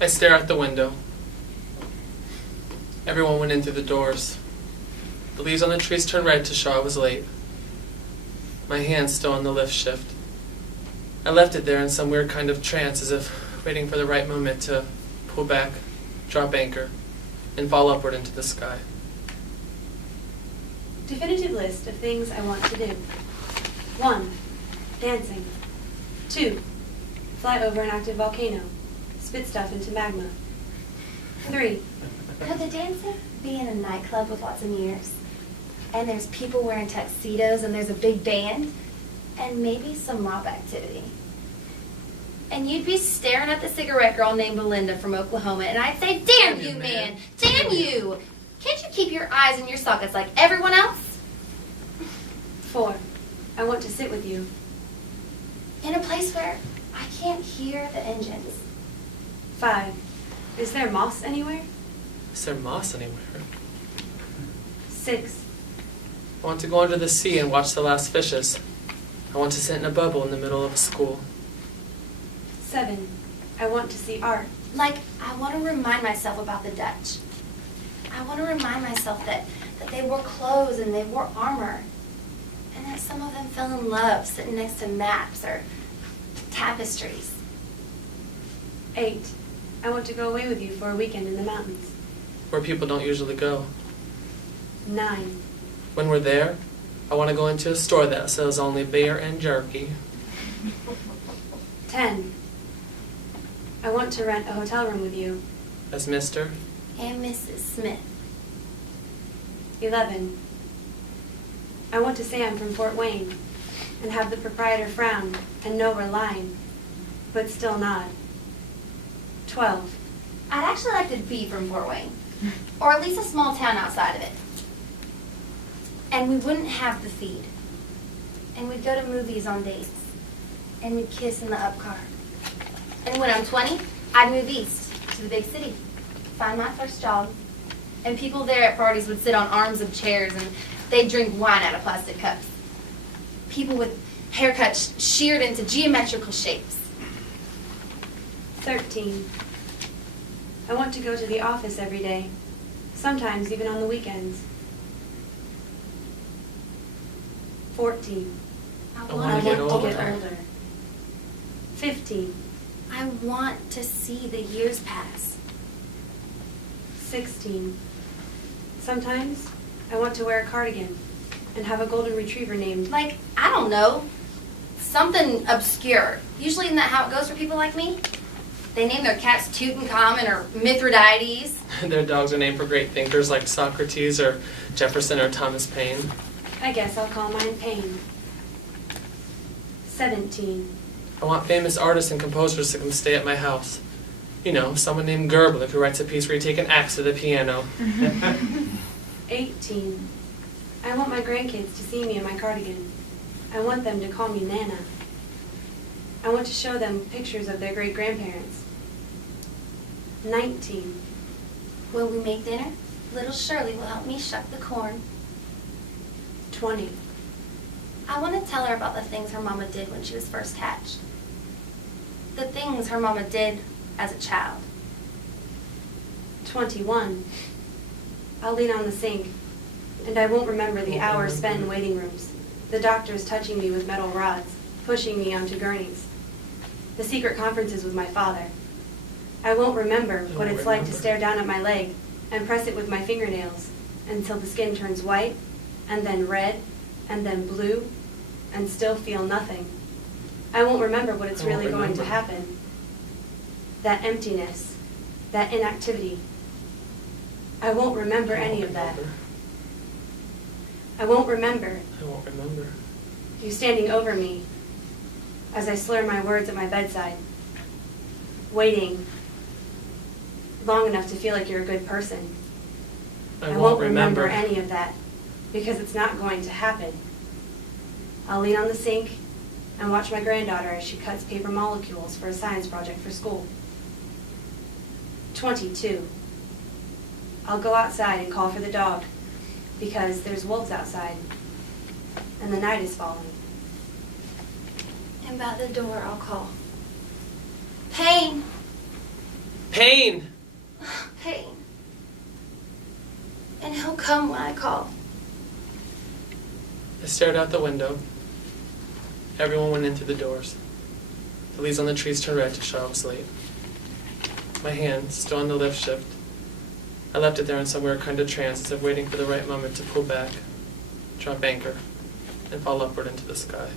I stare out the window. Everyone went in through the doors. The leaves on the trees turned red to show I was late. My hand's still on the lift shift. I left it there in some weird kind of trance, as if waiting for the right moment to pull back, drop anchor, and fall upward into the sky. Definitive list of things I want to do. 1. Dancing. 2. Fly over an active volcano. Spit stuff into magma. 3. Could the dancing be in a nightclub with lots of mirrors? And there's people wearing tuxedos, and there's a big band, and maybe some mob activity. And you'd be staring at the cigarette girl named Belinda from Oklahoma, and I'd say, damn you, man! Damn you! Can't you keep your eyes in your sockets like everyone else? 4. I want to sit with you. In a place where I can't hear the engines. 5. Is there moss anywhere? Is there moss anywhere? 6. I want to go under the sea and watch the last fishes. I want to sit in a bubble in the middle of a school. 7. I want to see art. Like, I want to remind myself about the Dutch. I want to remind myself that they wore clothes and they wore armor. And that some of them fell in love sitting next to maps or tapestries. 8. I want to go away with you for a weekend in the mountains. Where people don't usually go. 9. When we're there, I want to go into a store that sells only beer and jerky. 10. I want to rent a hotel room with you. As Mr. And Mrs. Smith. 11. I want to say I'm from Fort Wayne and have the proprietor frown and know we're lying, but still nod. 12. I'd actually like to be from Fort Wayne, or at least a small town outside of it. And we wouldn't have the feed. And we'd go to movies on dates. And we'd kiss in the up car. And when I'm 20, I'd move east to the big city, find my first job. And people there at parties would sit on arms of chairs and they'd drink wine out of plastic cups. People with haircuts sheared into geometrical shapes. 13. I want to go to the office every day, sometimes even on the weekends. 14. I wanna want get to older. get older. 15. I want to see the years pass. 16. Sometimes I want to wear a cardigan and have a golden retriever named... Like, I don't know, something obscure. Usually isn't that how it goes for people like me? They name their cats Tutankhamun or Mithridates. Their dogs are named for great thinkers like Socrates or Jefferson or Thomas Paine. I guess I'll call mine Pain. 17. I want famous artists and composers to come stay at my house. You know, someone named Gerblach who writes a piece where you take an axe to the piano. 18. I want my grandkids to see me in my cardigan. I want them to call me Nana. I want to show them pictures of their great-grandparents. 19. When we make dinner, little Shirley will help me shuck the corn. 20. I want to tell her about the things her mama did when she was first hatched. The things her mama did as a child. 21. I'll lean on the sink, and I won't remember the hours spent in waiting rooms, the doctors touching me with metal rods, pushing me onto gurneys, the secret conferences with my father. I won't remember what it's like to stare down at my leg and press it with my fingernails until the skin turns white, and then red, and then blue, and still feel nothing. I won't remember what it's really going to happen. That emptiness, that inactivity. I won't remember any of that. I won't remember you standing over me as I slur my words at my bedside, waiting long enough to feel like you're a good person. I won't remember any of that because it's not going to happen. I'll lean on the sink and watch my granddaughter as she cuts paper molecules for a science project for school. 22. I'll go outside and call for the dog because there's wolves outside and the night is falling. And by the door I'll call, Pain! Pain! Pain. And he'll come when I call. I stared out the window. Everyone went in through the doors. The leaves on the trees turned red to show I was late. My hand, still on the lift shift, I left it there in some weird kind of trance as if waiting for the right moment to pull back, drop anchor, and fall upward into the sky.